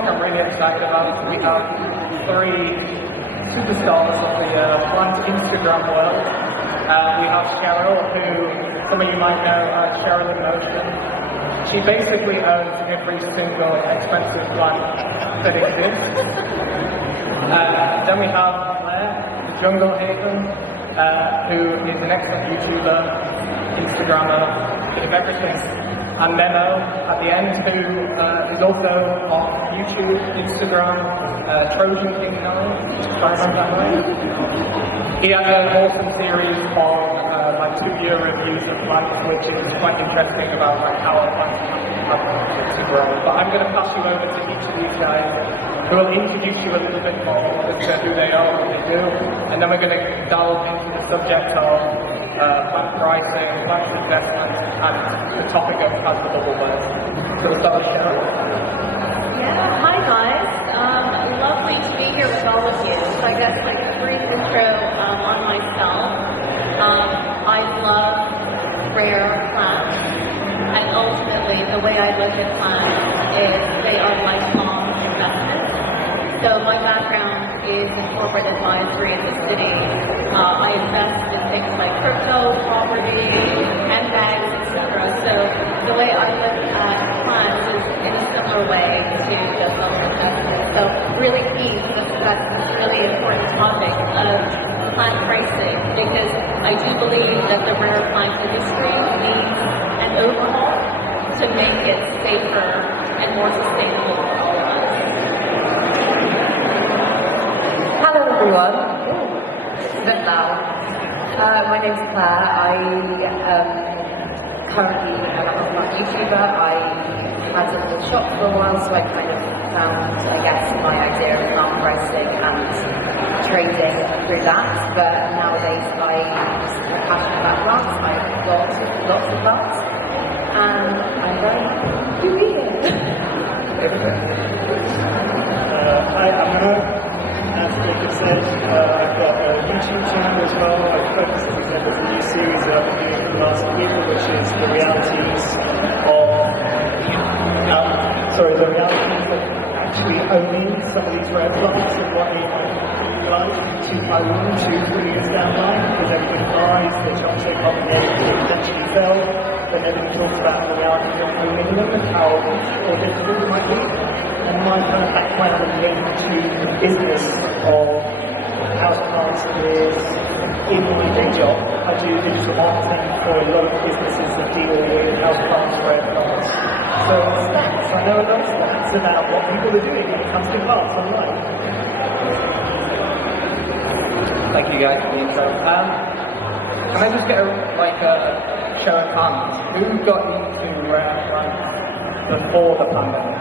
talk I'm really excited about. We have three superstars of the plant Instagram world. We have Cheryl, who some of you might know as Cheryl in Motion. She basically owns every single expensive plant that exists. Then we have Claire, the Jungle Haven, who is an excellent YouTuber, Instagrammer, bit of everything. And Memo at the end, who is also on YouTube, Instagram, Trojan King 9, if I remember that right. He has an awesome series on like 2-year reviews of plants, which is quite interesting about like how a plant has to grow. But I'm going to pass you over to each of these guys, who will introduce you a little bit more as to who they are, what they do, and then we're going to delve into the subject of plant pricing, plant investment, and the topic of as the bubble burst. So we'll start with Cheryl. Yeah, hi guys. Lovely to be here with all of you. So I guess like a brief intro on myself. I love rare plants, and ultimately the way I look at plants is they are lifelong investments. So my background is in corporate advisory in the city. I invest in things like crypto, property, handbags, etc. So the way I look at plants is in a similar way to those other investments. So really keen to discuss this really important topic of plant pricing, because I do believe that the rare plant industry needs an overhaul to make it safer and more sustainable for all of us. Hello everyone. A bit loud. My name's Claire. I currently am a YouTuber. I had a little shop for a while, so I kind of found, I guess, my idea of plant pricing and trading through that. But nowadays I'm super passionate about plants. I've got lots of plants, and I'm very happy to be here. Hi, I'm Noah. As Victor said, I've got a YouTube channel as well. I focus on there's a new series that I've been doing for the last year, which is the realities of actually owning some of these rare plants and what it might be like to own 2-3 years down the line, because everybody buys, they're so complicated, they potentially sell, but nobody talks about the realities of owning them and how or difficult it might be. And my kind of background and link to the business of houseplants is in my day job. I do digital marketing for a lot of businesses that deal with houseplants, rare plants. So stats, I know a lot of stats about what people are doing when it comes to plants online. Thank you guys for the intro. Can I just get a show of hands? Who got into rare plants before the pandemic?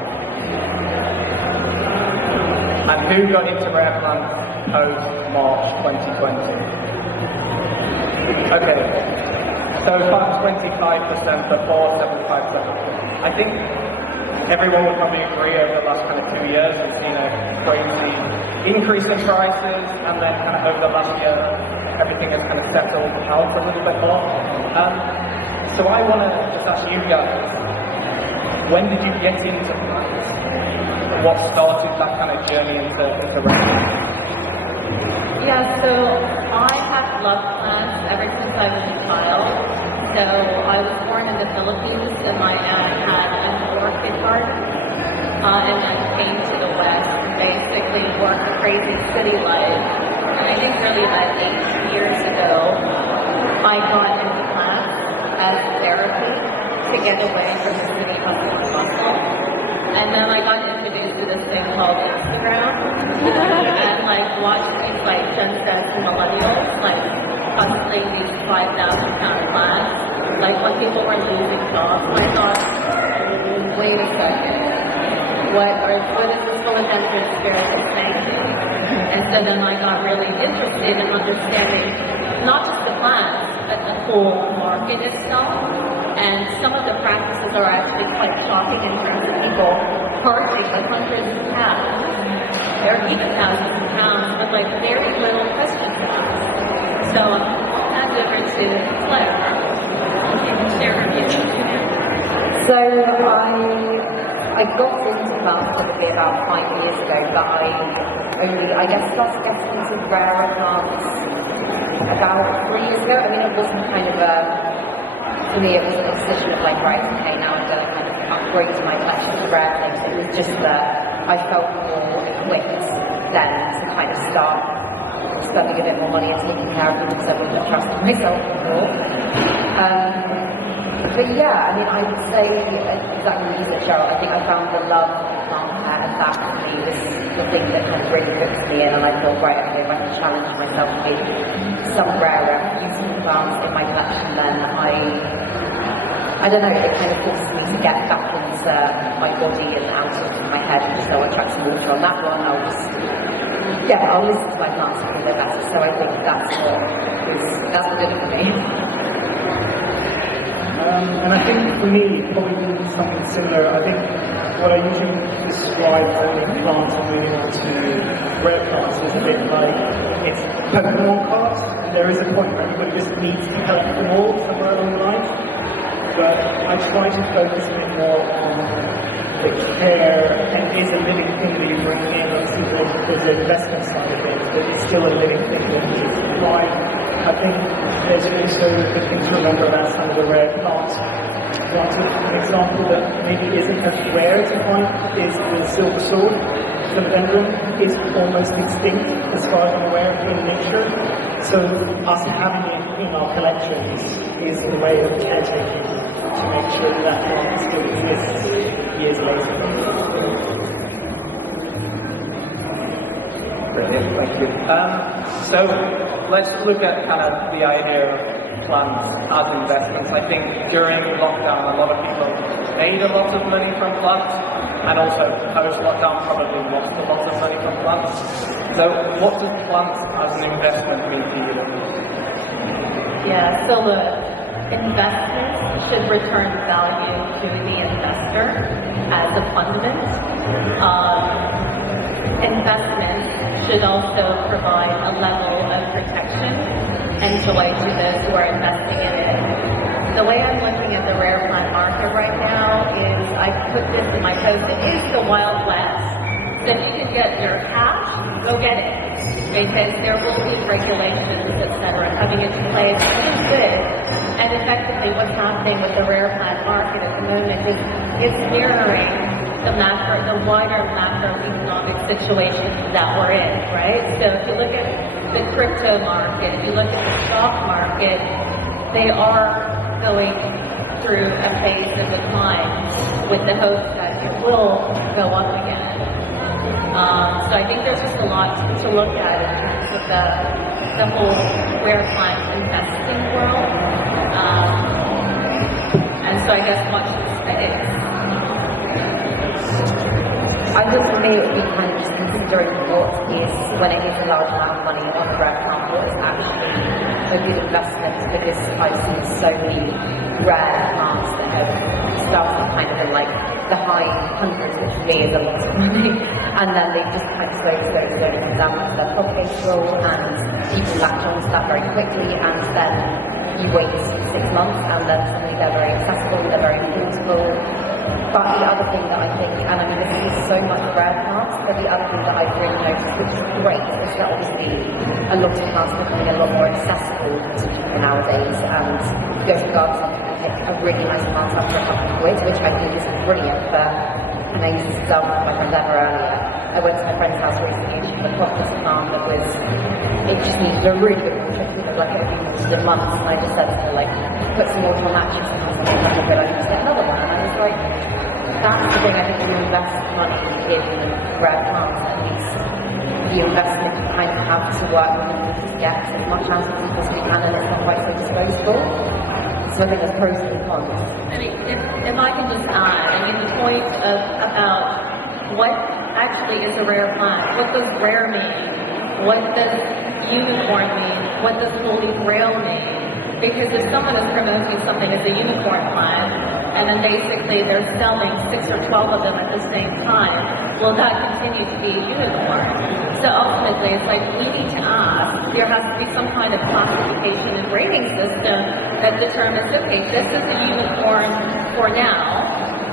And who got into rare plants post-March 2020? Okay, so about 25% before, 75%. I think everyone would probably agree over the last kind of 2 years we've seen a crazy increase in prices, and then kind of over the last year everything has kind of settled out a little bit more. So I want to just ask you guys, when did you get into plants? What started that kind of journey into rare? Yeah, so I have loved plants ever since I was a child. So I was born in the Philippines, and my aunt had an orchid garden, and then came to the West and basically worked crazy city life. And I think really about 8 years ago, I got into plants as therapy to get away from the city hustle and bustle. And then I got introduced to this thing called Instagram, and like watched these like Gen Z millennials like hustling these 5,000-pound plants. Like when people were losing jobs, I thought, wait a second, what is this philosophical spirit of Sanctity? And so then I got really interested in understanding not just the plants, but the whole market itself. And some of the practices are actually quite shocking in terms of people parting with hundreds of pounds, or even thousands of pounds, with like very little question to ask. So I'll hand over to Claire. You can share her views. So I got into plants probably about 5 years ago, but I guess started getting into rarer plants about 3 years ago. I mean, it wasn't kind of for me, it wasn't a decision of like, right, okay, now I'm going to kind of upgrade my collection to rare things. It was just that I felt more equipped then to kind of start spending a bit more money and taking care of them because I wouldn't have trusted myself before. But yeah, I mean, I would say exactly what you said, Cheryl. I think I found the love of plant care, and that for me was the thing that kind of really hooked me in, and I thought, right, okay, if I can challenge myself with some rarer, beautiful plants in my collection, then I don't know, it kind of forces me to get back into my body and out of my head, and just go and chuck some water on that one. I'll listen to my plants and do their best. So I think that's what did it for me. And I think for me, probably doing something similar. I think what I usually describe owning plants and moving on to rare plants is a bit like it's Pokemon cards. There is a point where everybody just needs to collect them all somewhere along the line. But I try to focus a bit more on the care, and it is a living thing that you bring in. Obviously, there's the investment side of it, but it's still a living thing that you supply. I think there's also the thing to remember about some of the rare plants. An example that maybe isn't as rare to find is the silver sword. Philodendron is almost extinct as far as I'm aware in nature. So us having it in our collections is a way of caretaking to make sure that that plant still exists years later. Brilliant, thank you. So let's look at kind of the idea of plants as investments. I think during lockdown, a lot of people made a lot of money from plants, and also post-lockdown probably lost a lot of money from plants. So what does plants as an investment mean to you? Yeah, so the investment should return value to the investor as a fundament. Investments should also provide a level of protection and joy to those who are investing in it. The way I'm looking at the rare plant market right now is, I put this in my post, it is the Wild West. So if you can get your cash, go get it. Because there will be regulations, etc., coming into place. It is good. And effectively what's happening with the rare plant market at the moment is mirroring the wider macroeconomic situation that we're in, right? So if you look at the crypto market, if you look at the stock market, they are going through a phase of decline with the hopes that it will go up again. So I think there's just a lot to look at in terms of the whole rare plant investing world. And so I guess watch the space. I think for me it would be kind of just considering what is, when it is a large amount of money on a rare plant, what is actually a good investment, because I've seen so many rare plants that have started kind of in like the high hundreds, which for me is a lot of money, and then they just kind of slowly come down to their propagator, and people latch onto that very quickly, and then you wait 6 months, and then suddenly they're very accessible, they're very affordable. But the other thing that I think, and I mean this is so much rare plants, but the other thing that I've really noticed, which is great, is that obviously a lot of plants are becoming a lot more accessible to people nowadays, and you go to the garden centre and pick a really nice plant up for a couple of quid, which I think is brilliant. But, and I used this example with my friend Emma earlier. I went to my friend's house recently and she had a propolis plant that was, it just needed a really good water treatment, like it had been in months, and I just said to her, like, put some water on that, she said, that's not a good idea, to get another one. And I was like, that's the thing, I think when you invest money in rare plants, at least the investment you kind of have to work with them to get as much out of them as we can, and it's not quite so disposable. So I think there's pros and cons. I mean, if I can just add, I mean, the point about what actually is a rare plant, what does rare mean? What does unicorn mean? What does holy grail mean? Because if someone is promoting something as a unicorn plant, and then basically they're selling 6 or 12 of them at the same time, will that continue to be a unicorn? So ultimately, it's like we need to ask, there has to be some kind of classification and rating system that determines, okay, this is a unicorn for now,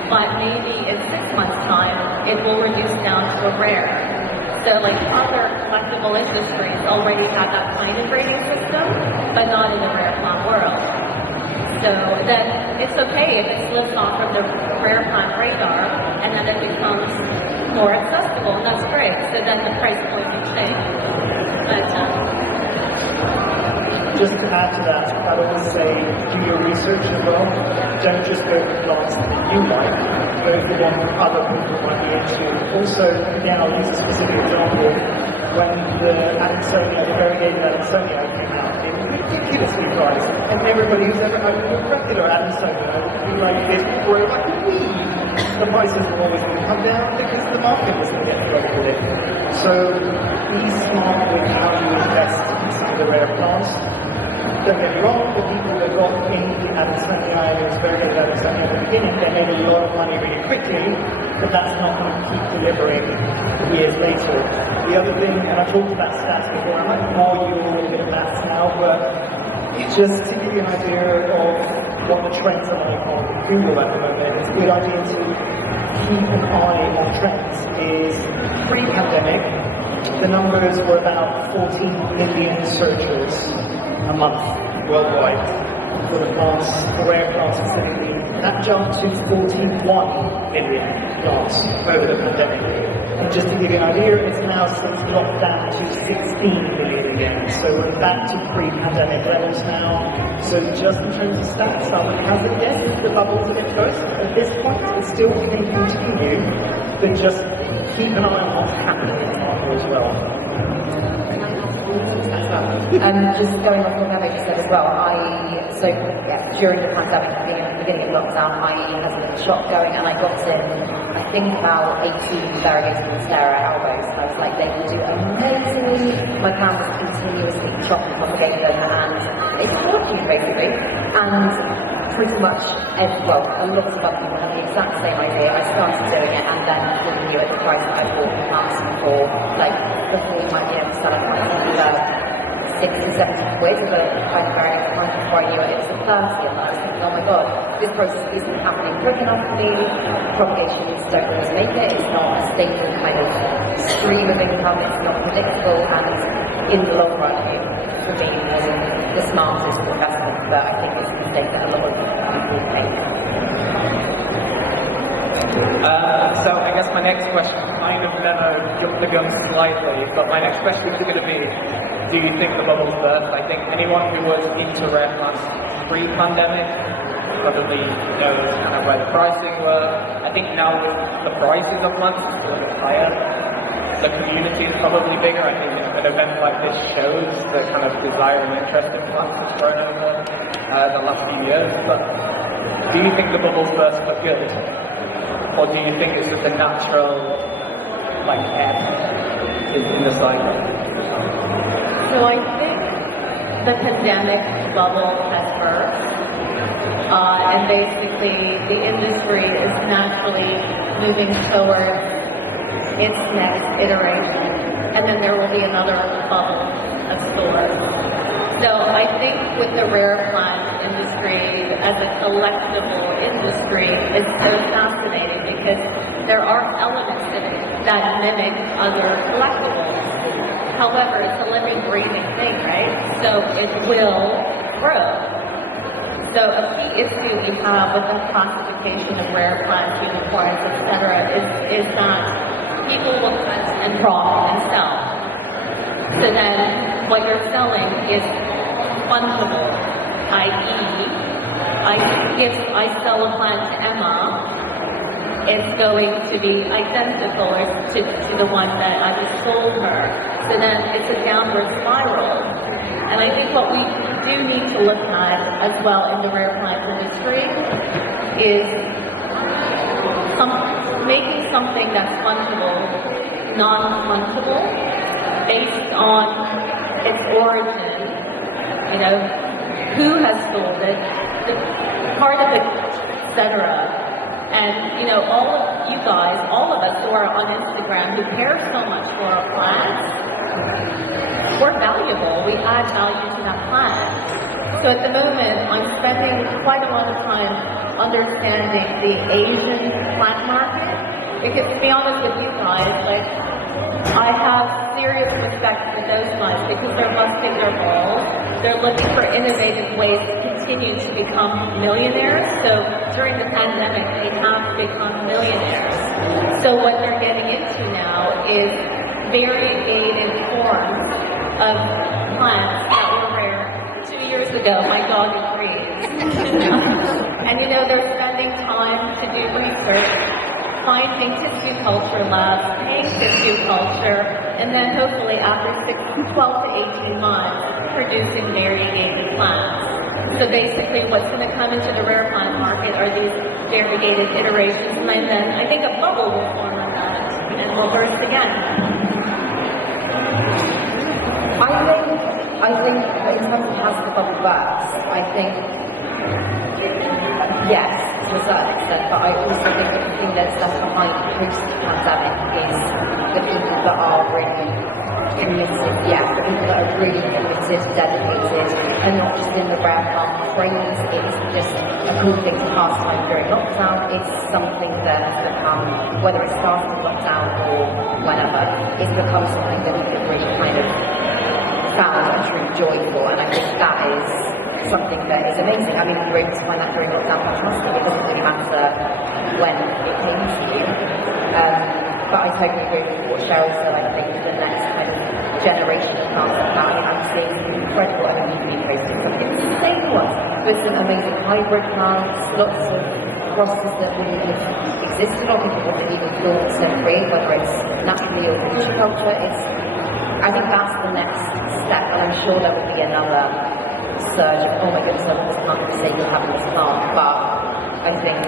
but maybe in 6 months' time, it will reduce down to a rare. So like other collectible industries already have that kind of grading system, but not in the rare plant world. So then it's okay if it slips off from the rare plant radar and then it becomes more accessible. That's great. So then the price point can change. But, just to add to that, I'd always say do your research as well. Don't just go for plants that you like, go for the one that other people might be into. Also, again, I'll use a specific example. When the Adamsonia, the variegated Adamsonia came out, it was ridiculously priced. And everybody who's ever had a regular Adamsonia would be like this, or like the prices were always going to come down because the market was going to get flooded with it. So be smart with how you invest in some of the rare plants. Don't get me wrong, the people that got in the Adamsonia and it was variegated Adamsonia at the beginning, they made a lot of money really quickly, but that's not going to keep delivering years later. The other thing, and I talked about stats before, I might bore you a little bit of maths now, but just to give you an idea of what the trends are like on Google at the moment, it's a good idea to keep an eye on trends. Is pre-pandemic, the numbers were about 14 million searchers a month worldwide for the plants, for rare plants specifically. That jumped to 41 million plants over the pandemic. And just to give you an idea, it's now since dropped down to 16 million again. So we're back to pre-pandemic levels now. So just in terms of stats, I would hazard a guess the bubble's a bit close. At this point, it's still going to continue, but just keep an eye on what's happening in the market as well. Just going off what Emma just said as well, during the pandemic, beginning of lockdown, I had a little shop going and I got in, I think about 18 variegated Monstera albos, and I was like, they will do amazingly. My plan was continuously chopping and propagating them, and it was working basically. And pretty much, a lot of other people had the exact same idea. I started doing it, and then giving you at the price that I bought the plants for, like, before you might be able to sell it for 60, 70 quid, but kind of very excited before I knew it. It was the 30th, and I was thinking, oh my god, this process isn't happening quick enough for me. Propagations don't always make it. It's not a stable kind of stream of income. It's not predictable, and in the long run, for me, the smartest investment. But I think it's a mistake that a lot of people make. So I guess my next question kind of jumped the gun slightly, but my next question is going to be, do you think the bubble's burst? I think anyone who was into rare plants pre-pandemic probably knows kind of where the pricing were. I think now the prices of plants is a little bit higher. The community is probably bigger. I think an event like this shows the kind of desire and interest in plants has grown over the last few years. But do you think the bubble's burst for good? Or do you think it's just a natural, ebb in the cycle? So I think the pandemic bubble has burst, and basically the industry is naturally moving towards its next iteration, and then there will be another bubble of stores. So I think with the rare plant industry as a collectible industry, it's so fascinating because there are elements in it that mimic other collectibles. However, it's a living, breathing thing, right? So it will grow. So a key issue we have with the classification of rare plants, unicorns, etc., is that people will cut and profit and sell. So then what you're selling is fungible, i.e., if I sell a plant to Emma, it's going to be identical to the one that I just sold her. So then it's a downward spiral. And I think what we do need to look at as well in the rare plant industry is making something that's fungible, non-fungible, based on its origin, who has sold it, the part of it, etc. And, all of you guys, all of us who are on Instagram who care so much for our plants, we're valuable. We add value to that plant. So at the moment, I'm spending quite a lot of time understanding the Asian plant market, because to be honest with you guys, like, I have serious respect for those guys because they're busting their balls. They're looking for innovative ways to continue to become millionaires. So during the pandemic, they have become millionaires. So what they're getting into now is variegated forms of plants that were rare 2 years ago. My dog agrees. And they're spending time to do research, finding tissue culture labs, paying tissue culture, and then hopefully after 12 to 18 months, producing variegated plants. So basically what's going to come into the rare plant market are these variegated iterations, and then I think a bubble will form on that, and will burst again. I think in terms of how the bubble bursts, I think yes, to a certain extent, but I also think that the thing that's left behind post-pandemic is the people that are really committed, the people that are really committed, dedicated, and not just in the rare plant craze. It's just a cool thing to pass time during lockdown. It's something that has become, whether it started in lockdown or whenever, it's become something that we can really kind of found a true joy for, and I think that is something that is amazing. I mean, we were able to find that during lockdown, fantastic. It doesn't really matter when it came to you. But I totally agree with what Cheryl said. I think the next kind of generation of plants like that, I'm seeing some incredible, we've been posting some insane ones with some amazing hybrid plants, lots of crosses that wouldn't have existed or people wouldn't have even thought to breed, whether it's naturally or tissue culture. I think that's the next step, and I'm sure there will be another surge of, oh my goodness, I want this plant for the sake of having this plant. But I think,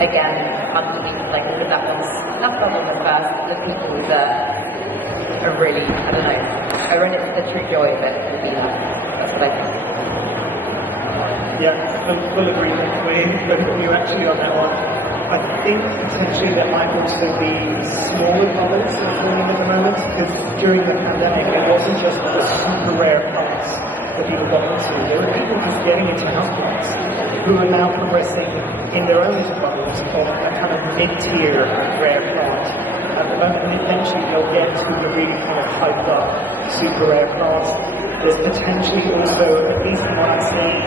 again, underneath, like, with that bubble the first, the people that are really, I don't know, are in it for the true joy of it will be that. That's what I think. Yeah, full agreement with you actually on that one. I think potentially there might also be smaller bubbles forming at the moment, because during the pandemic it wasn't just the super rare plants that people got into. There were people just getting into houseplants who are now progressing in their own little bubbles of a kind of mid-tier rare plant. At the moment, and eventually they'll get to the really kind of hyped up super rare plants. There's potentially also, at least in what I'm seeing,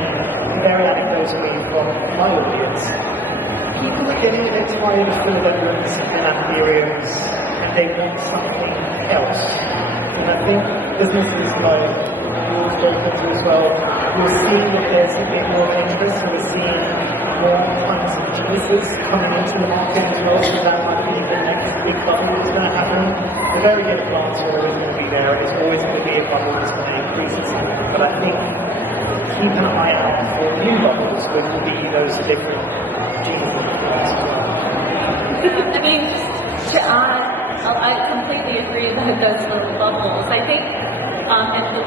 very anecdotally from my audience, people are getting a bit tired of philodendrons and anthuriums, and they want something else. And I think businesses like yours, Obligated as well, we're seeing that there's a bit more interest, so we're seeing more kinds of choices coming into the market as well, so that might be the next big bubble that's going to happen. The variegated plants are always going to be there, and it's always going to be a bubble that's going to increase. But I think keep an eye out for new bubbles, which will be those different genes. I mean, I completely agree with those little bubbles. I think, and the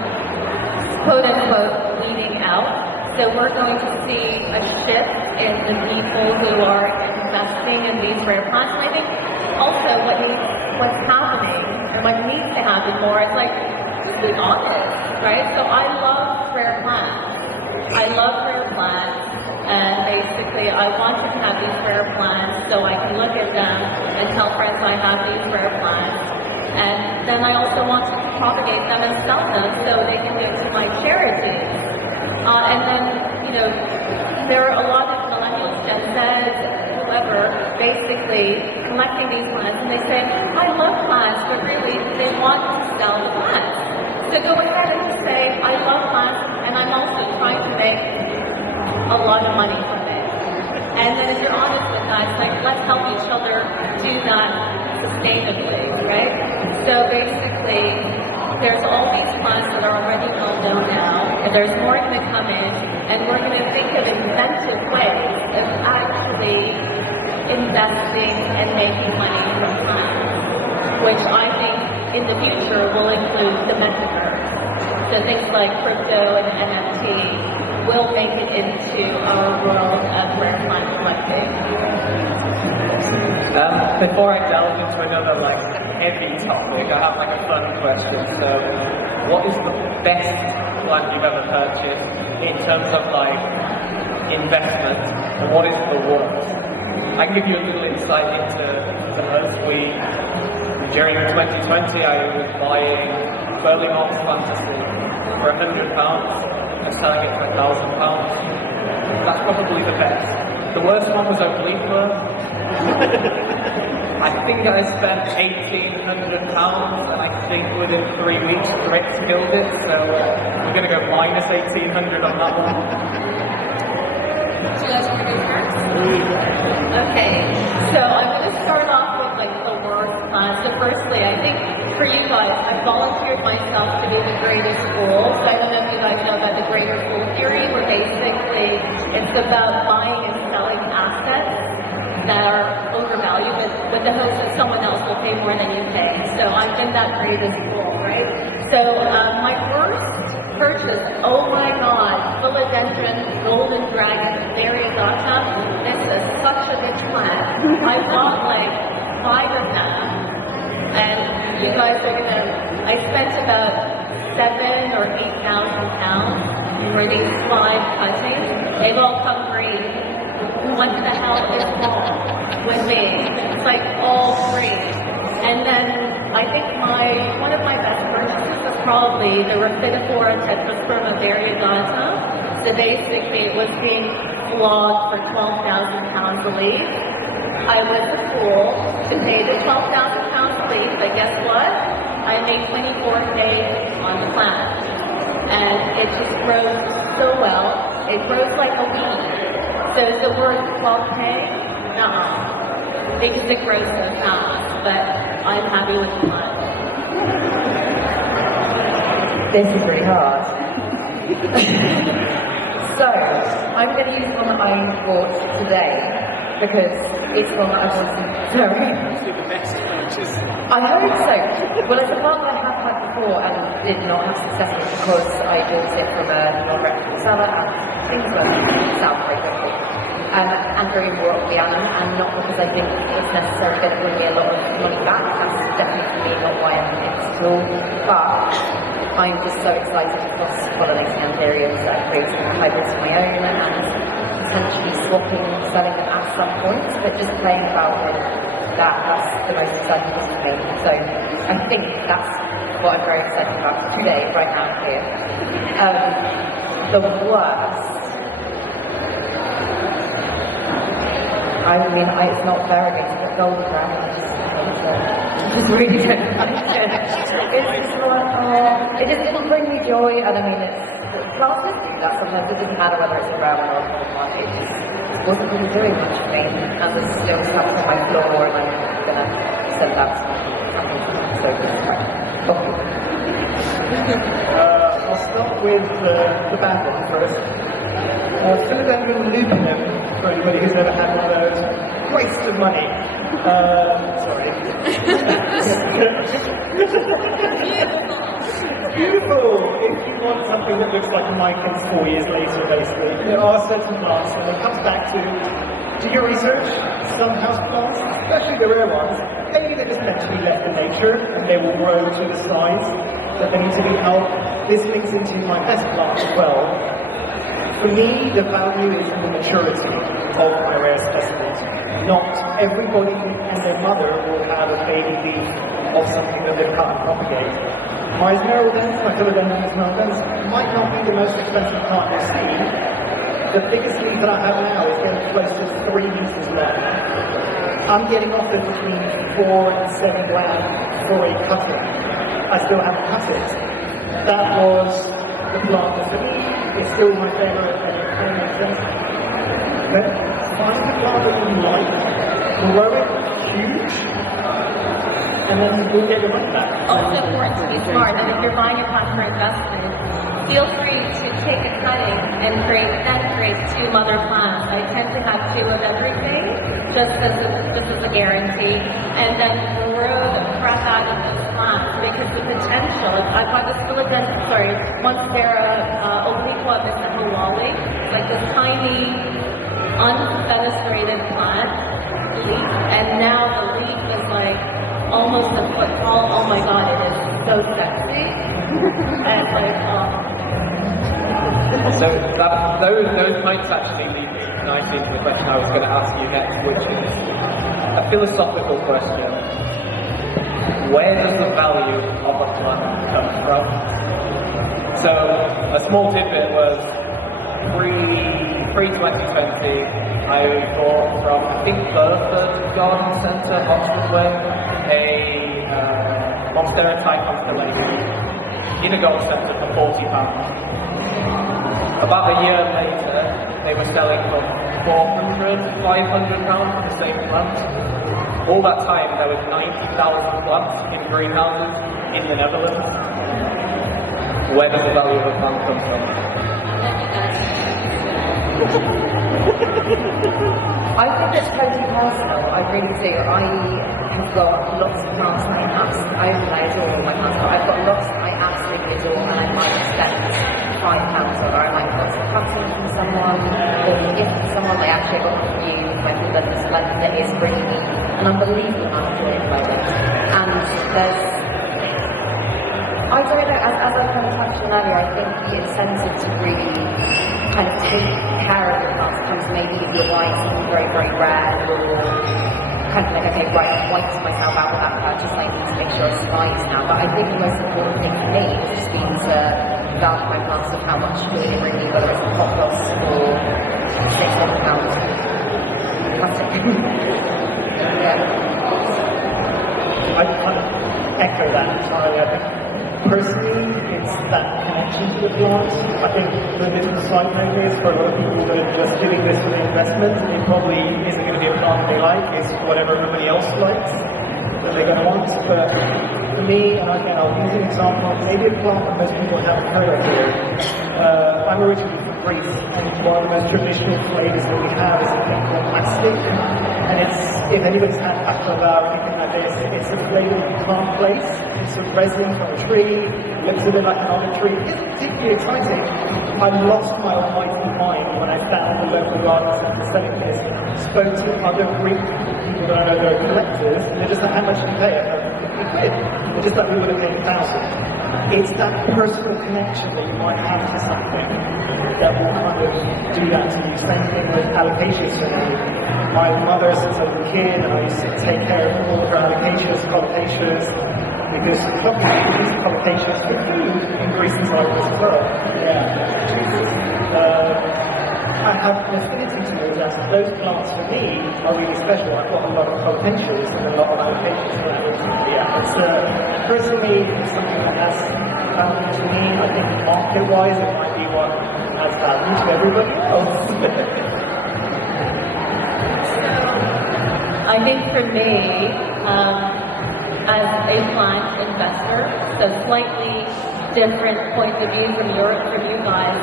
quote-unquote bleeding out, so we're going to see a shift in the people who are investing in these rare plants. And I think also what's happening, or what needs to happen more, is like, just be honest, right? So I love rare plants. And basically I wanted to have these rare plants so I can look at them and tell friends I have these rare plants. And then I also want to propagate them and sell them so they can go to my charities. And then, there are a lot of millennials, Gen Z, whoever, basically collecting these plants, and they say, I love plants, but really they want to sell the plants. So go ahead and say, I love plants, and I'm also trying to make a lot of money from it. And then if you're honest with that, it's like, let's help each other do that sustainably, right? So basically, there's all these plants that are already well known now, and there's more going to come in, and we're going to think of inventive ways of actually investing and making money from plants, which I think in the future will include the metaverse. So things like crypto and NFT will make it into our world of rare plant collecting. Before I delve into another heavy topic, I have a fun question. So, what is the best plant you've ever purchased? in terms of like investment, what is the worth? I can give you a little insight into the host. During 2020, I was buying Burley Moss Fantasy for £100 and selling it for £1,000. That's probably the best. The worst one was Obligated. I think I spent £1,800, and I think within 3 weeks Rick's killed it, so I'm going to go minus £1,800 on that one. Do you guys want to go first? Okay, so I'm going to start off with like the worst class. So firstly, I think for you guys, I volunteered myself to be the greatest fool. So I don't know if you guys know about the greater fool theory, where basically it's about buying and selling assets that are overvalued, but with the hope that someone else will pay more than you pay. So I'm in that greatest fool, right? So my first purchase, oh my god, philodendron, golden dragon, variegata. This is such a good plant. I bought like 5 of them, and you guys are gonna. I spent about £7,000 or £8,000 for these 5 cuttings. They've all come green. What the hell is wrong with me? It's like all green. And then I think one of my best purchases was probably the Rhaphidophora tetrasperma variegata. So basically it was being flogged for £12,000 a leaf. I was a fool to pay the £12,000 a leaf, but guess what? I made 24K on the plant. And it just grows so well. It grows like a weed. So is it worth 12K? No, because it grows so fast, but I'm happy with the plant. This is really hard. So, I'm going to use one that I bought today, because it's one that I wasn't very... I hope so. Well, it's a plant that I have had before and did not have success with because I bought it from a non-reputable seller and things went south very quickly. And very more organic, and not because I think it's necessarily going to bring me a lot of money back. That's definitely not why I'm in this at all. But I'm just so excited to cross-pollinating anthuriums that I've created hybrids of my own and potentially swapping, selling them at some point, but just playing about with that's the most exciting thing for me. So I think that's what I'm very excited about today, right now here. The worst. I mean, it's not variegated, but golden dragon just really don't like it. It's just like, it didn't bring me joy, and I mean, classes do that sometimes. It doesn't matter whether it's a brown or a gold one. It just wasn't really doing much for me, and there's still stuff on my floor, and I'm gonna send that to so I'll start with the bad one first. Philodendron lupinum, for anybody who's never had one of those. Waste of money. Sorry. Beautiful! If you want something that looks like a Michael's 4 years later, basically, there are certain plants, and it comes back to do your research. Some house plants, especially the rare ones, maybe they're just meant to be left in nature, and they will grow to the size that they need to be held. This links into my best plant as well. For me, the value is in the maturity of my rare specimens. Not everybody and their mother will have a baby leaf of something that they've cut and propagate. My philodendron might not be the most expensive plant you've seen. The biggest leaf that I have now is getting close to 3 meters long. I'm getting offered between 4 and 7 grand for a cutter. I still haven't cut it. That was the plant for me. It's still my favourite, and it makes sense. But find the plant that you like, grow it huge, and then we'll get your money back. Also important to be smart, and if you're buying a plant for investment, feel free to take a cutting and create 2 mother plants. I tend to have 2 of everything, just as a guarantee, and then grow the crap out of those plants, because the potential, I've got this Monstera obliqua Hawaii, like this tiny, unfenestrated plant leaf, and now the leaf is like almost a foot tall. Oh my god, it is so sexy. And it's like, So those points actually lead me nicely to the question I was going to ask you next, which is a philosophical question. Where does the value of a plant come from? So, a small tidbit was pre-2020, I bought from, I think, Burford Garden Centre, Oxford Way, a Monstera type constellation in a garden centre for £40. About a year later, they were selling for £400, £500 for the same plant. All that time, there was 90,000 plants in greenhouses in the Netherlands. Where does the value of a plant come from? I think it's totally personal. I really do. I have got lots of plants I adore all my plants. I've got lots I absolutely adore, and I might spend £5 on, or I might got some cutting from someone, or a gift from someone. Like actually I got from you, my brother, that is bringing me an unbelievable amount of joy at the moment. And there's, I don't know, as I kind of touched on earlier, I think the incentive to really kind of take care of the plants comes maybe if you're buying something very, very rare, or kind of like, okay, right, I've wiped myself out with that purchase, I need to make sure it survives now. But I think the most important thing for me has just been to value my plants of how much joy they bring me, whether it's a pot loss or £600 plastic. Yeah. I kind of echo that entirely. I think personally, it's that connection to the plant. I think the little side note is for a lot of people that are just doing this for the investment, it probably isn't going to be a plant they like, it's whatever everybody else likes that they're going to want. But for me, and again, I'll use an example, maybe a plant that most people haven't heard of here. I'm originally from Greece, and one of the most traditional flavours that we have is a thing called mastic. And it's, if anybody's had baklava or anything like this, it's a flavour that you can't place. It's a resin from a tree, looks a bit like an olive tree. It's particularly exciting. I lost my almighty mind when I found the local gardens that were selling this, spoke to other Greek people that I know that are collectors, and they're just like, how much do you pay? £50. They're just like we would have paid £1,000. It's that personal connection that you might have to something that will kind of do that to you. Same thing with alocasias for me. My mother, since I was a kid, and I used to take care of all of her alocasias, colocasias, because probably we use colocasias for food in Greece and Cyprus as well. I have an affinity to those aspects. Those plants for me are really special. I've got a lot of colocasias and a lot of alocasias. It's personally it's something that has value to me. I think market-wise it might be what has value to everybody else. I think for me, as a plant investor, so slightly different point of view from you guys,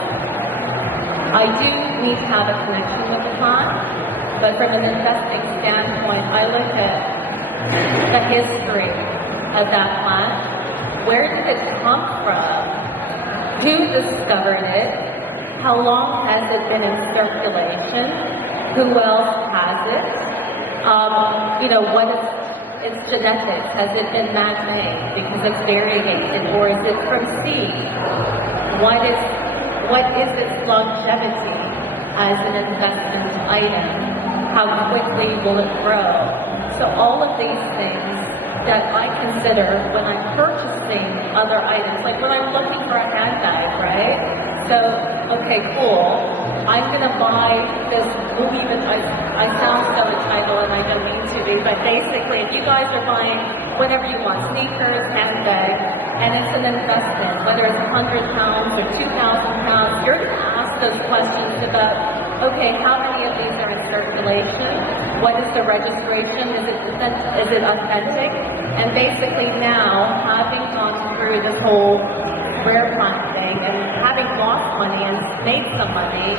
I do need to have a connection with the plant, but from an investing standpoint, I look at the history of that plant. Where did it come from? Who discovered it? How long has it been in circulation? Who else has it? What is its genetics? Has it been man-made because it's variegated, or is it from seed? What is its longevity as an investment item? How quickly will it grow? So all of these things that I consider when I'm purchasing other items, like when I'm looking for a handbag, right? So, okay, cool. I'm going to buy this movie that I sound silly title and I don't mean to be, but basically if you guys are buying whatever you want, sneakers, handbags, and it's an investment, whether it's £100 or £2,000, you're going to ask those questions about, okay, how many of these are in circulation? What is the registration? Is it authentic? And basically now, having gone through this whole rare plant thing and having lost money and made some money,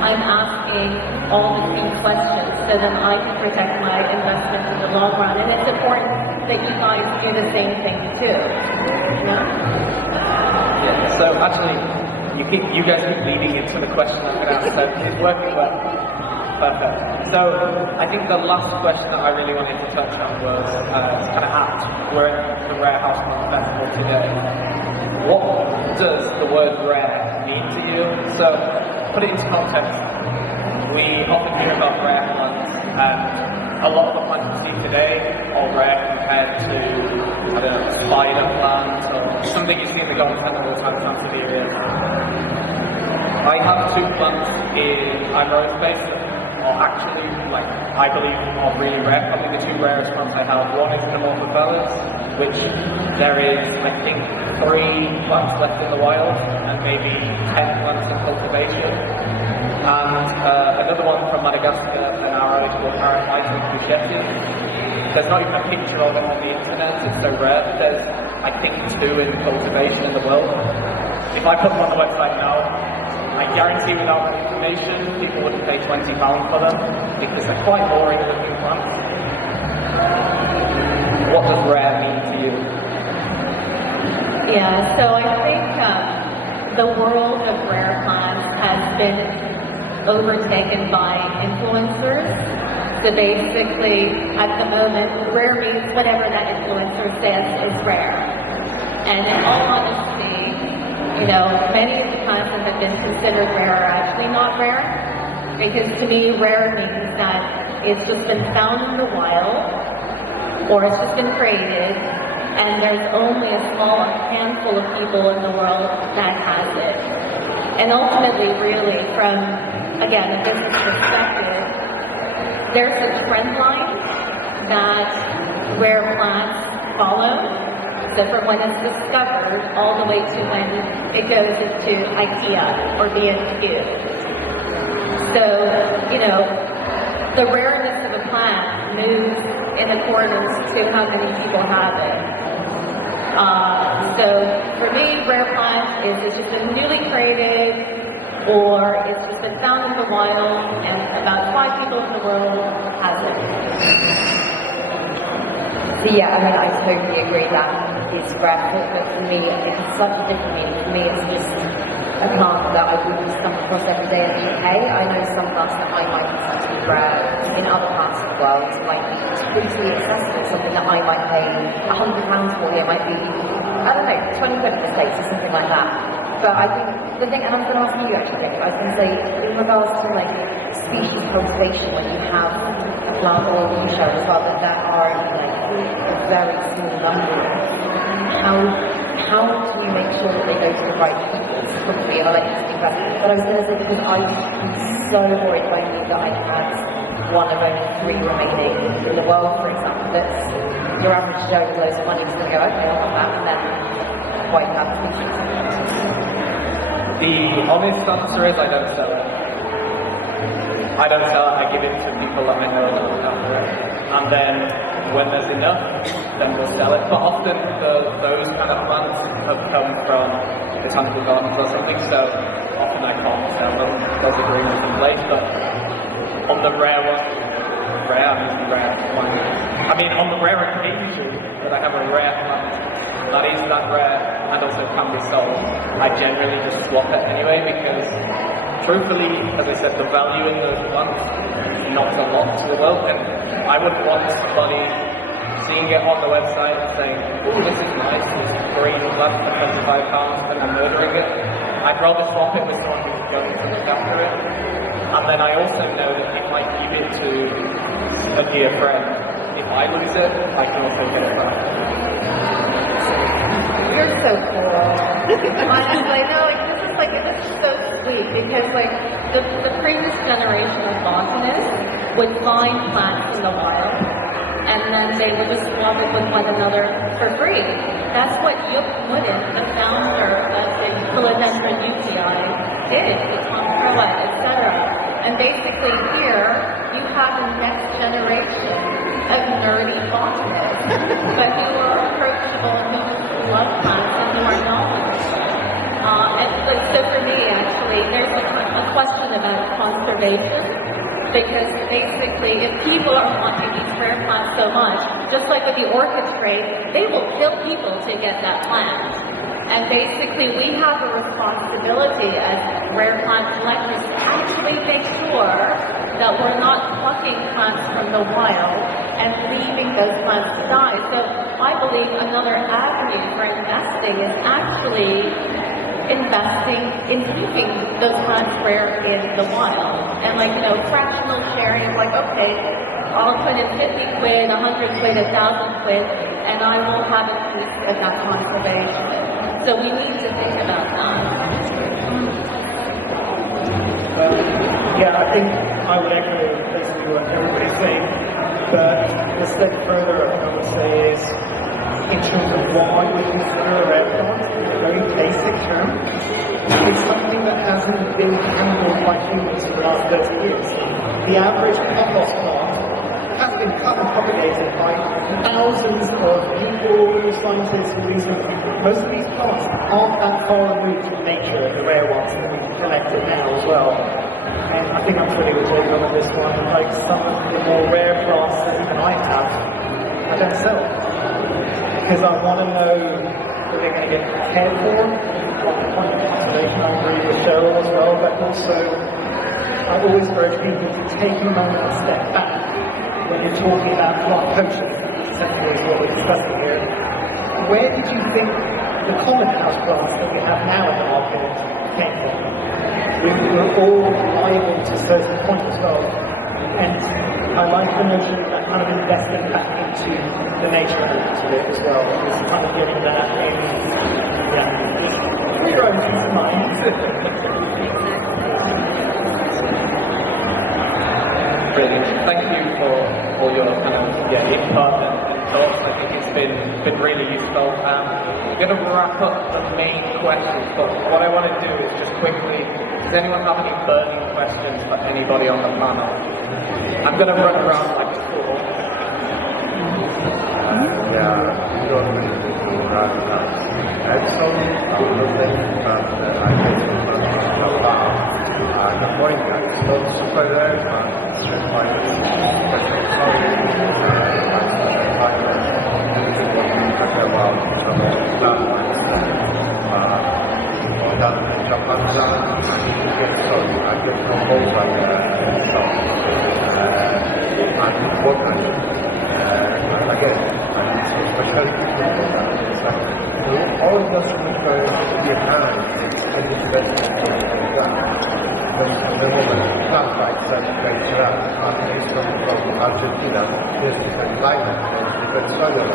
I'm asking all the key questions so that I can protect my investment in the long run. And it's important that you guys do the same thing too. Yeah, so actually, you guys keep leading into the question I'm going to ask, so it's working well. Perfect. So I think the last question that I really wanted to touch on was kind of apt. We're at the Rare Houseplant Festival today. What does the word rare mean to you? So put it into context. We often hear about rare plants, and a lot of the plants we see today are rare compared to, I don't know, spider plants or something you see in the Golden Festival of Sanctity. I have 2 plants in aerospace that are actually, like, I believe are really rare. Probably the 2 rarest plants I have. One is Pneumophophilus, which there is, I think, 3 plants left in the wild and maybe 10 plants in cultivation. And another one from Madagascar, an arrow, is called Paramycin fuchsii. There's not even a picture of it on the internet, it's so rare. There's, I think, 2 in cultivation in the world. If I put them on the website now, I guarantee without information, people wouldn't pay £20 for them, because they're quite boring looking plants. What does rare mean to you? Yeah, so I think the world of rare plants has been overtaken by influencers. So basically, at the moment, rare means whatever that influencer says is rare. And in all honesty, you know, many of the plants that have been considered rare are actually not rare. Because to me, rare means that it's just been found in the wild, or it's just been created, and there's only a small handful of people in the world that has it. And ultimately, really, from, again, a business perspective, there's a trend line that rare plants follow. So from when it's discovered all the way to when it goes into IKEA or B&Q. So, you know, the rareness of a plant moves in accordance to how many people have it. So for me, rare plant is it's just been newly created, or it's just been found in the wild, and about 5 people in the world has it. So yeah, I mean, I totally agree that it's rare, but for me, it's such a different meaning. For me, it's just a plant that I wouldn't come across every day in the UK. I know some plants that I might consider rare in other parts of the world. Like, it's pretty accessible, something that I might pay £100 for here might be, I don't know, 20 quid in the States or something like that. But I think the thing, and I was going to ask you actually, I was going to say, in regards to like species cultivation, when you have a plant or a show as well, that are like a very small number, how do you make sure that they go to the right people? It's probably, and I'll let you speak about it. But I was going to say, because I used to be so worried when I knew that I had one of only 3 remaining in the world, for example, that's your average Joe with loads of money is going to go, okay, I'll have that, and then wipe out the species. The honest answer is I don't sell it. I don't sell it, I give it to people that I know that look after it. And then when there's enough, then we'll sell it. But often those kind of plants have come from botanical gardens or something, so often I can't sell them. There's agreements in place, but on the rare one, I mean on the rare occasion that I have a rare plant that is that rare and also can be sold, I generally just swap it anyway, because truthfully, as I said, the value in those plants not a lot to the world, and I wouldn't want somebody seeing it on the website and saying, oh, this is nice, this green plant for £25 and I'm murdering it. I'd rather swap it with someone who's going to look after it. And then I also know that if I give it to a dear friend, if I lose it, I can also get it back. You're so cool. Honestly, no, this is so sweet, because the previous generation of botanists would find plants in the wild, and then they would just swap it with one another for free. That's what Yuk Wooden, the founder of the Philodendron UTI, did with Montrella, etc. And basically here, you have the next generation of nerdy botanists, but who are approachable and who love plants and who are knowledgeable. So for me, actually, there's a question about conservation, because basically, if people are wanting these rare plants so much, just like with the orchid trade, they will kill people to get that plant. And basically, we have a responsibility as rare plant collectors to actually make sure that we're not plucking plants from the wild and leaving those plants to die. So I believe another avenue for investing is actually investing in keeping those plants rare in the wild. And like, fractional sharing of like, okay, I'll put in 50 quid, 100 quid, 1,000 quid, and I will have a piece of that conservation. So we need to think about that. Yeah, I think I would echo basically what everybody's saying, but the step further I would say is, in terms of what I would consider a rare plant, in a very basic term, it's something that hasn't been handled by humans for the last 30 years. The average compost plant has been cut and propagated by thousands of people, scientists, and researchers. Most of these plants aren't that far removed from nature, the rare ones that we collected now as well. And I think I'm pretty with David on this one. Like some of the more rare plants that even I have, I don't sell. Because I want to know that they're going to get cared for. On the point of conservation, I agree with Cheryl as well, but also I always urge people to take a moment and step back when you're talking about plant poaching, essentially is what we're discussing here. Where did you think the common house plants that we have now in the market came from? We were all liable to a certain point as well. And I like the notion of that kind of investing back into the nature element of it as well. It's kind of getting that in, for your own peace of mind. Brilliant. Thank you for all your kind of input and thoughts. I think it's been really useful. I'm going to wrap up the main questions, but what I want to do is just quickly, does anyone have any burning questions for anybody on the panel? I'm going to run around like a fool. You don't really need to run around. And so, the things that I guess about the point that is not super rare, but that's why it's all doesn't require to be enhanced and investment in the ground. The moment plant rights are great it's from Argentina, there's different climate, there's different soil.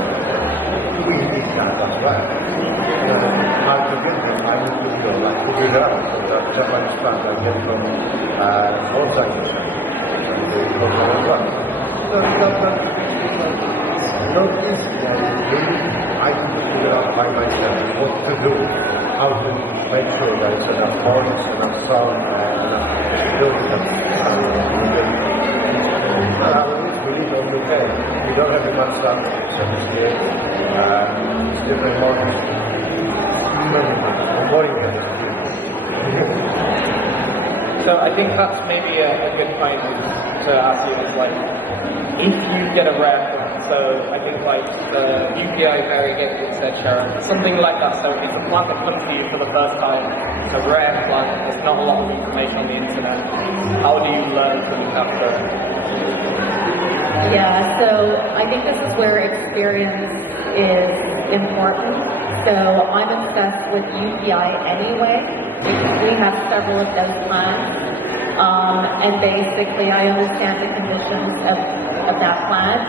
We need that as well. Hard to get them, I need to go like to figure out that Japanese plant I get from outside the shop. And they go from as well. So it's not easy. I need to figure out by myself what to do, how to make sure that it's enough points, enough sun, enough building. We live on the UK. We don't have enough sun, it's different models. Avoiding it. So I think that's maybe a good point to ask you is like, if you get a rare plant, so I think like the UPI variegated said, Sharon, something like that. So it's a plant that comes to you for the first time, a rare plant, there's not a lot of information on the internet. How do you learn to look after it? Yeah, so I think this is where experience is important. So I'm obsessed with UPI anyway, because we have several of those plants. And basically I understand the conditions of that plant.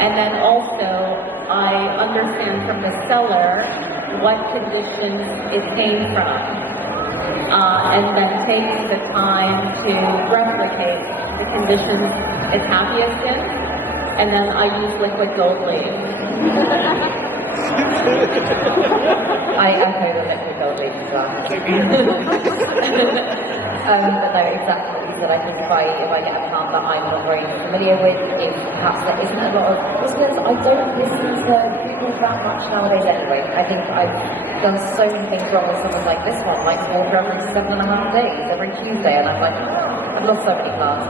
And then also I understand from the seller what conditions it came from. And then takes the time to replicate the conditions it's happiest in. And then I use liquid gold leaf. I echo the liquid gold leaf as well. But no, exactly what you said. I think if I get a plant that I'm not very familiar with, if perhaps there isn't a lot of listeners, I don't listen to people that much nowadays anyway. I think I've done so many things wrong with someone like this one, like water every 7.5 days, every Tuesday, and I'm like, I've lost so many plants.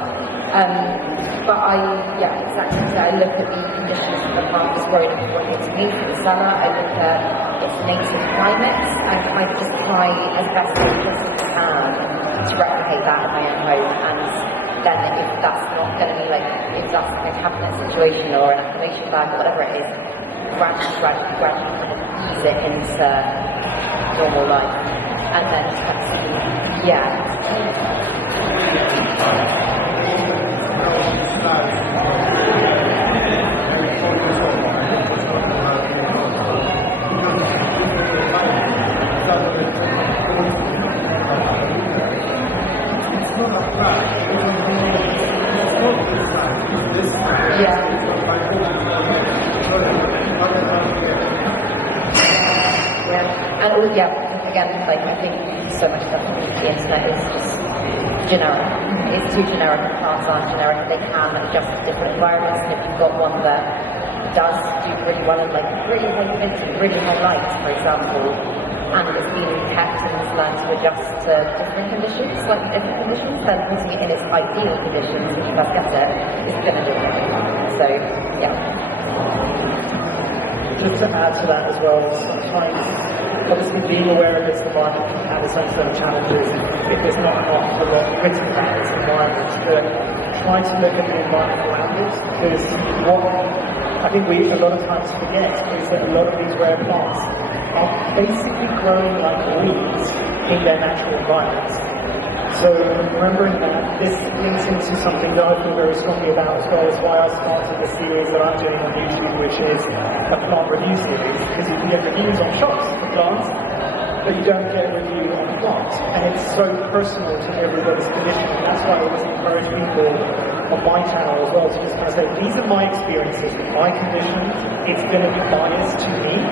But exactly. So I look at the conditions that the plant is growing according to me from the seller. I look at its native climates, and I just try as best as I can to replicate that in my own home. And then if that's not going to be like, if that's like a cabinet situation or an acclimation bag or whatever it is, gradually kind of ease it into normal life. and then again, like I think so much of the internet is just generic. It's too generic, and plants aren't generic, they can adjust to different environments, and if you've got one that does do really well in like really high humidity, really high light, for example, and it's been kept and it's learned to adjust to different conditions, slightly different conditions, then putting it in its ideal conditions, if you first get it, is going to do it. So, yeah. Just to add to that as well, sometimes obviously being aware of this environment can have its own set of challenges if there's not enough a lot written about this environment, but try to look at the environment around it, because what I think we a lot of times forget is that a lot of these rare plants are basically growing like weeds in their natural environment. So remembering that, this links into something that I feel very strongly about, as well as why I started the series that I'm doing on YouTube, which is a plant review series, because you can get reviews on shops for plants, but you don't get a review on the plant. And it's so personal to everybody's condition, and that's why I always encourage people on my channel as well to just kind of say, these are my experiences with my conditions, it's going to be biased to me.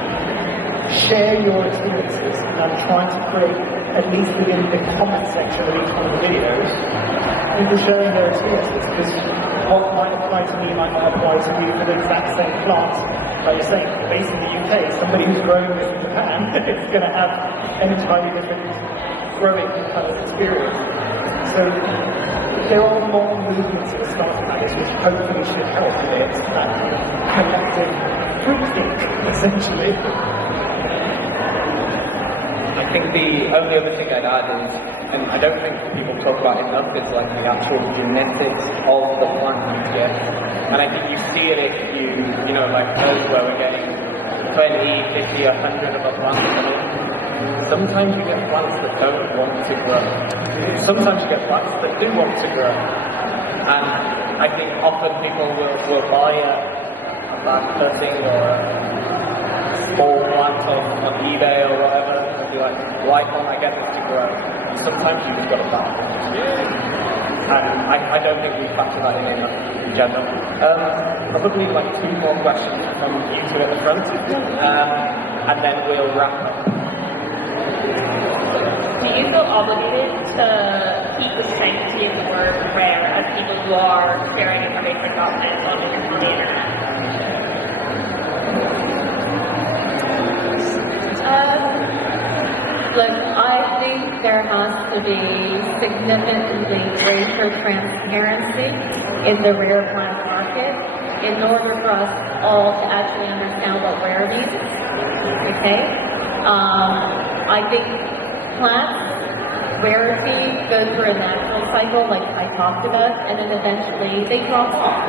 Share your experiences, and I'm trying to create, at least within the comment section of each one of the videos, people sharing their experiences, because what might apply to me might not apply to you for the exact same plant. Like you're saying, based in the UK, somebody who's growing this in Japan is going to have an entirely different growing kind of experience. So there are more movements that are starting like this, which hopefully should help with that collective groupthink, essentially. I think the only other thing I'd add is, and I don't think people talk about it enough, is like the actual genetics of the plant you get. And I think you see it if you know, like us where we're getting 20, 50, 100 of a plant. Sometimes you get plants that don't want to grow. Sometimes you get plants that do want to grow. And I think often people will buy a bad cutting or a small plant on eBay or whatever, and be like, why can't I get this to grow? And sometimes you've just got to back it. And I don't think we factor that in enough in general. Probably like 2 more questions from you two at the front, and then we'll wrap up. Do you feel obligated to keep the sanctity of the word rare as people who are sharing information about plants on the internet? Look, I think there has to be significantly greater transparency in the rare plant market in order for us all to actually understand what rare means. Okay? I think plants, rarity goes through a natural cycle like I talked about, and then eventually they drop off.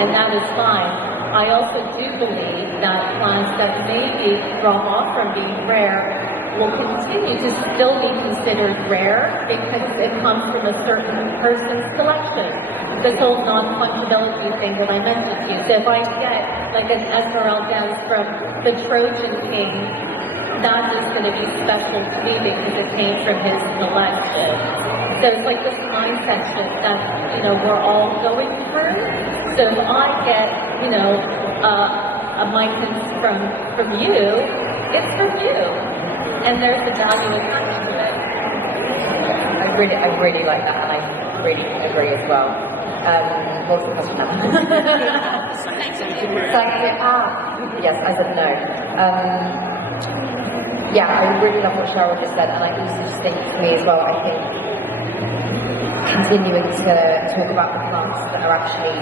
And that is fine. I also do believe that plants that maybe drop off from being rare will continue to still be considered rare because it comes from a certain person's selection. This whole non-fungibility thing that I mentioned to you. So if I get like an Esmeralda from the Trojan King, that is going to be special to me because it came from his selection. So it's like this mindset shift that, we're all going through. So if I get, a mycon from you, it's from you. And there's the value attached to it. I really like that, and I really agree as well. What was the question now? Sanctity. Yes, I said no. I really love what Cheryl just said, and I also just think for me as well, I think continuing to talk about the plants that are actually,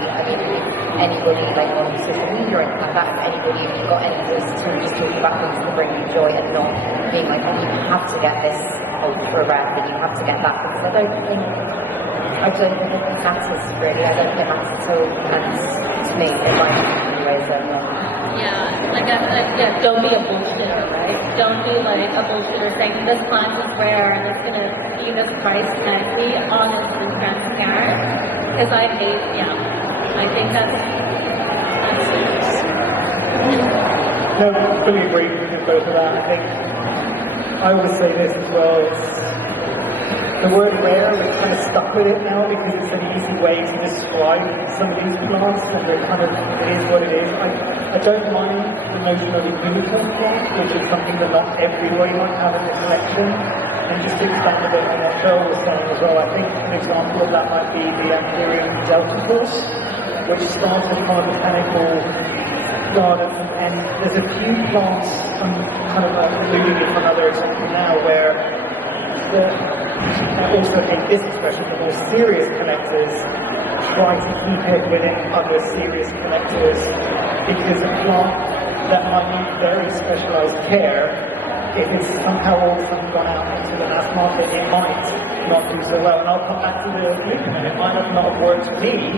anybody like on social media or anything like that, anybody who's got any voice to just talk about things that bring you joy and not being like, oh, you have to get this ultra rare thing, you have to get that, because I don't think it matters really. I don't think it matters at all, and to me, it might be ways Don't be a bullshitter, right? Don't be like a bullshitter saying this plant is rare and it's going to be this price tag. Be honest and transparent. Because I think that's No, I fully agree with both of that. I think I always say this as well. The word rare, we're kind of stuck with it now because it's an easy way to describe some of these plants, and they're kind of, it is what it is. I don't mind the notion of a unicorn plant, which is something that not everybody might have in the collection. And just to expand a bit on what Phil was saying as well, I think an example of that might be the Anthurium deltatus, which started from a botanical garden, and there's a few plants, I'm kind of alluding to another example now, where also in this expression, the more serious collectors try to keep it within other serious collectors, because a plant that might need very specialized care, if it's somehow all of a sudden gone out into the mass market, it might not do so well. And I'll come back to the movement. It might not have worked for me,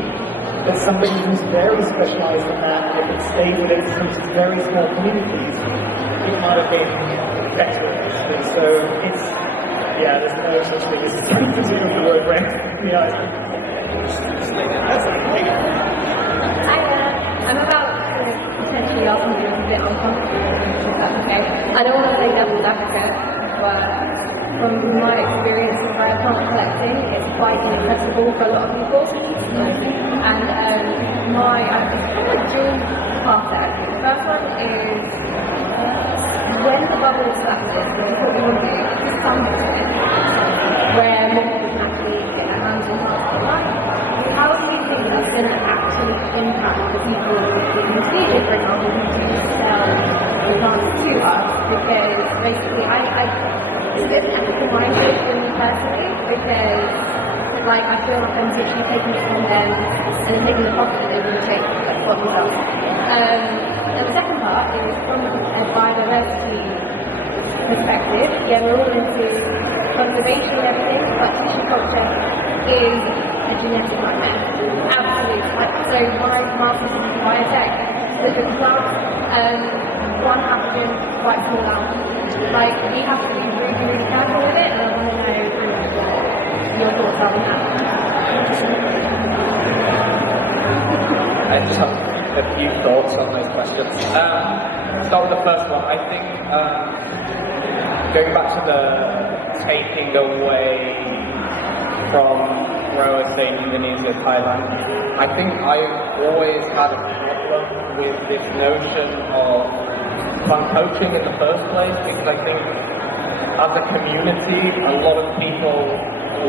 but somebody who's very specialized in that, and if it stayed within some very small communities, it might have been better. So it's, there's no such thing as the word rent. I'm about to potentially up and doing a bit uncomfortable, if that's okay. I don't want to say devil's advocate, but from my experience with plant collecting, it's quite inaccessible for a lot of people. And I have a dual path there. The first one is when the bubble establishes, what we want to do is something where more people can actually get their hands on it. How do you think that's going to actually impact the people who see it, for example, who sell the plants to us? Because basically, it's a bit technical-minded for me personally, because I feel like I'm literally taking it from them and then taking the profit that they're going to take for themselves. And the second part is from a biodiversity perspective. We're all into conservation and everything, but tissue culture is a genetic nightmare. Absolutely. So my master's in biotech, so the plants, one pathogen, quite small amount. We have to be really, really careful with it, and I want to know your thoughts on that. I just have a few thoughts on those questions. Start with the first one. I think going back to the taking away from growers, say Indonesia, Thailand, I think I've always had a problem with this notion of plant poaching in the first place, because I think as a community, a lot of people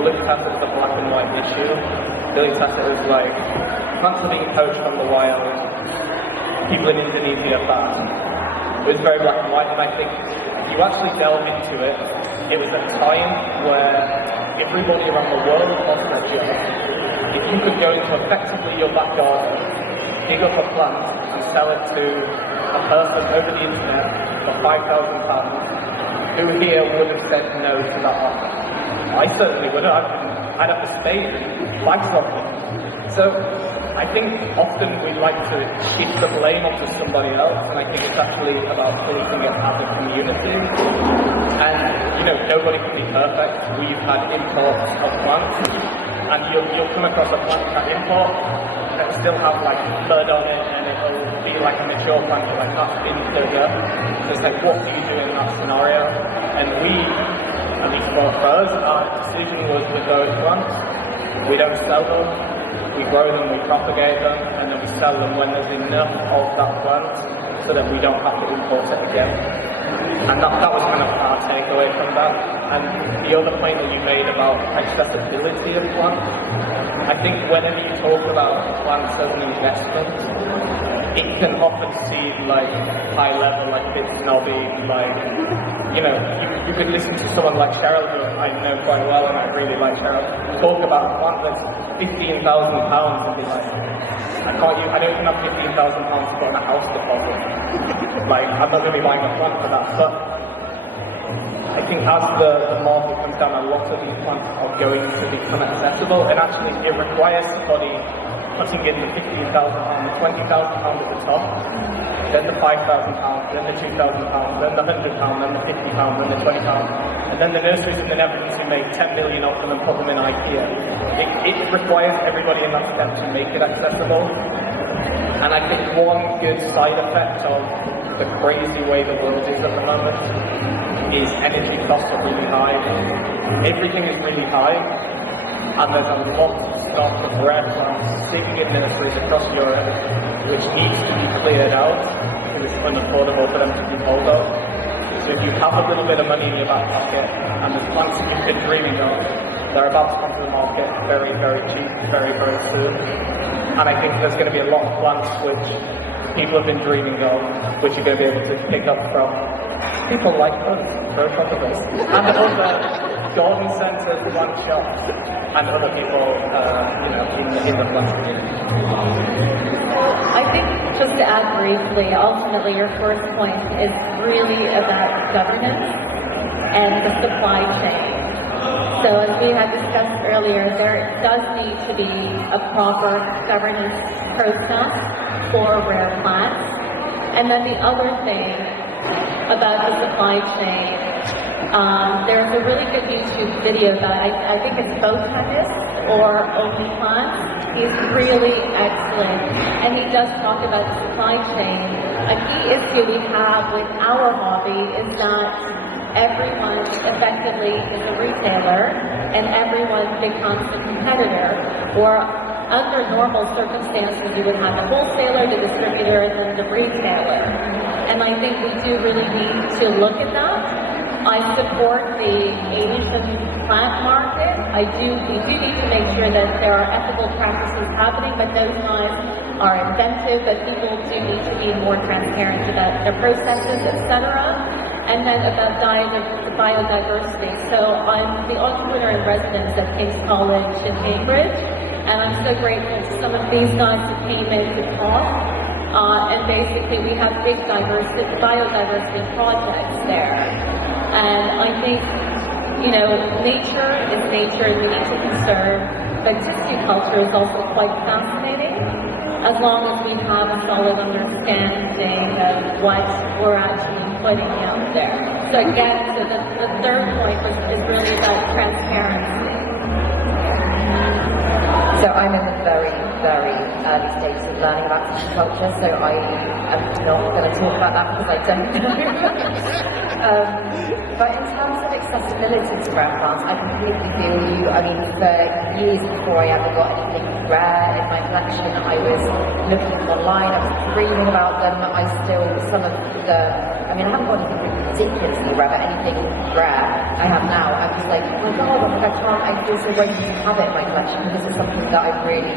look at it as a black and white issue. They look at it as plants are being poached from the wild, people in Indonesia are bad. It was very black and white, and I think you actually delve into it. It was a time where everybody around the world lost their job. If you could go into effectively your back garden, dig up a plant and sell it to a person over the internet for £5,000, who here would have said no to that offer? I certainly would have. I'd have to stay and buy something. So I think often we like to shift the blame onto somebody else, and I think it's actually about policing it as a community. And nobody can be perfect. We've had imports of plants, and you'll come across a plant that import that will still have mud on it, and it'll be like a mature plant that's in sugar. So it's what do you do in that scenario? And we, at least for us, our decision was with those plants, we don't sell them. We grow them, we propagate them, and then we sell them when there's enough of that plant so that we don't have to import it again. And that was kind of our takeaway from that. And the other point that you made about accessibility of plants, I think whenever you talk about plants as an investment, it can often seem high level, a bit snobby, you could listen to someone like Cheryl, who I know quite well, and I really like Cheryl, talk about a plant that's £15,000 and be I don't even have £15,000 to put on a house deposit. I'm not going to be buying a plant for that. But I think as the market comes down, a lot of these plants are going to become accessible, and actually it requires somebody putting in the £15,000, the £20,000 at the top, then the £5,000, then the £2,000, then the £100, then the £50, then the £20, and then the nurseries in the Netherlands who make 10 million of them and put them in IKEA. It requires everybody in that step to make it accessible. And I think one good side effect of the crazy way the world is at the moment is energy costs are really high. Everything is really high, and there's a lot of stock of rare plants sitting in nurseries across Europe which needs to be cleared out because it's unaffordable for them to be hold of. So if you have a little bit of money in your back pocket and there's plants that you've been dreaming of, they're about to come to the market very, very cheap, very, very soon. And I think there's going to be a lot of plants which people have been dreaming of, which you're going to be able to pick up from people like us, very popular, and other garden centres, plant shops, and other people, in the plant community. I think, just to add briefly, ultimately your first point is really about governance and the supply chain. So as we had discussed earlier, there does need to be a proper governance process for rare plants. And then the other thing about the supply chain, there's a really good YouTube video that I think it's Botanist or Only Plants. He's really excellent, and he does talk about the supply chain. A key issue we have with our hobby is that everyone effectively is a retailer and everyone becomes a competitor, or under normal circumstances you would have the wholesaler, the distributor, and then the retailer. And I think we do really need to look at that. I support the Asian plant market. We do need to make sure that there are ethical practices happening, but those guys are inventive, but people do need to be more transparent about their processes, etc. And then about biodiversity. So I'm the entrepreneur in residence at King's College in Cambridge, and I'm so grateful to some of these guys who came in to talk. And basically we have big biodiversity projects there. And I think, nature is nature and we need to conserve, but tissue culture is also quite fascinating, as long as we have a solid understanding of what we're actually putting out there. So again, the third point is really about transparency. So I'm in the very, very early stages of learning about tissue culture, so I am not going to talk about that because I don't know. But in terms of accessibility to rare plants, I completely feel you. I mean, for years before I ever got anything rare in my collection, I was looking at them online, I was dreaming about them. I haven't got anything ridiculously rare, but anything rare I have now, I'm just like, oh my god, I feel so waiting to have it in my collection because it's something that I've really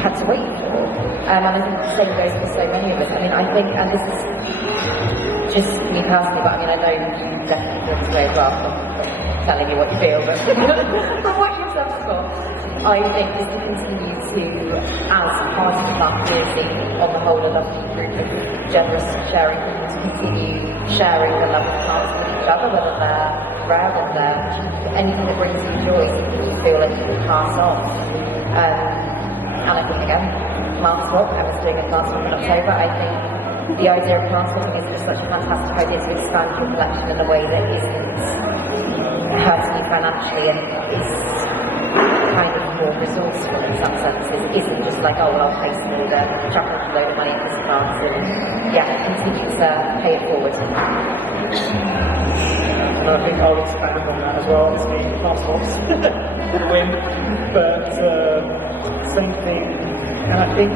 had to wait for. And I think the same goes for so many of us. I mean, I think, and this is just me personally, but I mean, I know you definitely feel this way as well, from telling you what you feel, but from what you've said before, I think just to continue to, as part of the plant community, on the whole, a lovely group of generous sharing people, to continue sharing the love of plants with each other, whether they're rare or they're anything that brings you joy, something you feel like you can pass on. And I think, again, plant swap, I was doing a plant swap in October, I think the idea of plant swapping is just such a fantastic idea to expand your collection in a way that isn't hurting you financially and is kind of more resourceful in some senses. It isn't just like, oh, well, I'll place an order, chuck a load of money at this plant and, continue to pay it forward. And I think I'll expand on that as well, as being plant swaps will win, but same thing. And I think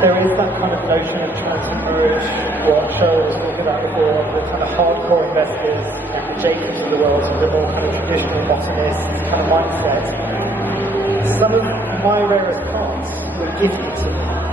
there is that kind of notion of transference, what Cheryl was talking about before, the kind of hardcore investors and the Jacobs of the world, so the more kind of traditional botanists kind of mindset. Some of my rarest plants were gifted to me.